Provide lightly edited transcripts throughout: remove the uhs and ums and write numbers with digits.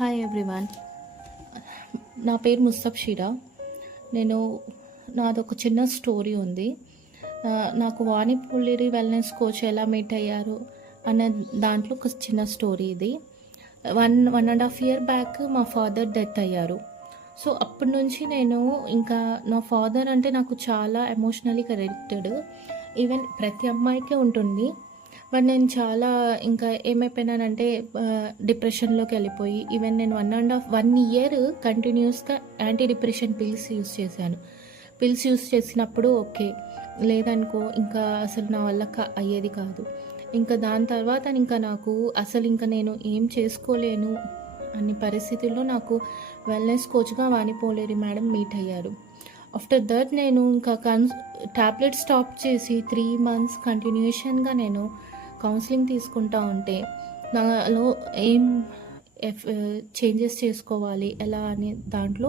Hi everyone. నా పేరు ముస్తఫ్ షీరా. నేను నాదొక చిన్న స్టోరీ ఉంది. నాకు వాణిపుల్లిరి వెల్నెస్ కోచ్ ఎలా మీట్ అయ్యారు అనే దాంట్లో ఒక చిన్న స్టోరీ ఇది. 1.5 year బ్యాక్ మా ఫాదర్ డెత్ అయ్యారు. సో అప్పటి నుంచి నేను ఇంకా నా ఫాదర్ అంటే నాకు చాలా ఎమోషనలీ కనెక్టెడ్. ఈవెన్ ప్రతి అమ్మాయికే ఉంటుంది. బట్ నేను చాలా ఇంకా ఏమైపోయినానంటే డిప్రెషన్లోకి వెళ్ళిపోయి ఈవెన్ నేను 1 year కంటిన్యూస్గా యాంటీ డిప్రెషన్ పిల్స్ యూస్ చేశాను. పిల్స్ యూస్ చేసినప్పుడు ఓకే, లేదనుకో ఇంకా అసలు నా వల్ల అయ్యేది కాదు. ఇంకా దాని తర్వాత ఇంకా నాకు అసలు ఇంకా నేను ఏం చేసుకోలేను అనే పరిస్థితుల్లో నాకు వెల్నెస్ కోచ్గా వాణిపోలేరి మేడం మీట్ అయ్యారు. ఆఫ్టర్ దట్ నేను ఇంకా ట్యాబ్లెట్ స్టాప్ చేసి 3 months కంటిన్యూషన్గా నేను కౌన్సిలింగ్ తీసుకుంటా ఉంటే నాలో ఏం చేంజెస్ చేసుకోవాలి ఎలా అనే దాంట్లో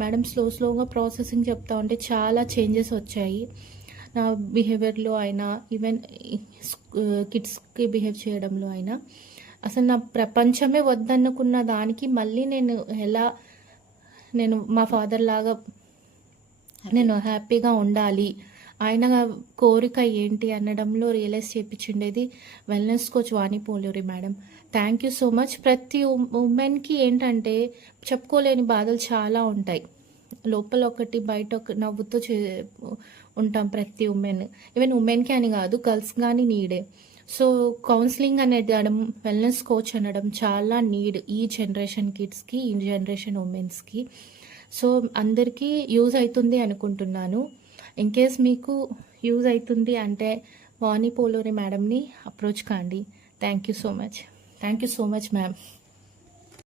మేడం స్లోగా ప్రాసెసింగ్ చెప్తా ఉంటే చాలా చేంజెస్ వచ్చాయి. నా బిహేవియర్లో అయినా ఈవెన్ కిడ్స్కి బిహేవ్ చేయడంలో అయినా అసలు నా ప్రపంచమే వద్దనుకున్న దానికి మళ్ళీ నేను మా ఫాదర్ లాగా నేను హ్యాపీగా ఉండాలి, ఆయన కోరిక ఏంటి అనడంలో రియలైజ్ చేయించిండేది wellness coach Vanipoleri madam. Thank you so much. ప్రతి ఉమెన్కి ఏంటంటే చెప్పుకోలేని బాధలు చాలా ఉంటాయి. లోపల ఒకటి బయట ఒక నవ్వుతో ఉంటాం ప్రతి ఉమెన్. ఈవెన్ ఉమెన్కి అని కాదు, గర్ల్స్ కానీ నీడే. సో కౌన్సిలింగ్ అనడం, వెల్నెస్ కోచ్ అనడం చాలా నీడ్ ఈ జనరేషన్ కిడ్స్కి, ఈ జనరేషన్ ఉమెన్స్కి. సో అందరికీ యూజ్ అవుతుంది అనుకుంటున్నాను. ఇన్ కేస్ మీకు యూజ్ అవుతుంది అంటే వాణిపోలేరి మేడంని అప్రోచ్ కాండి. Thank you so much ma'am.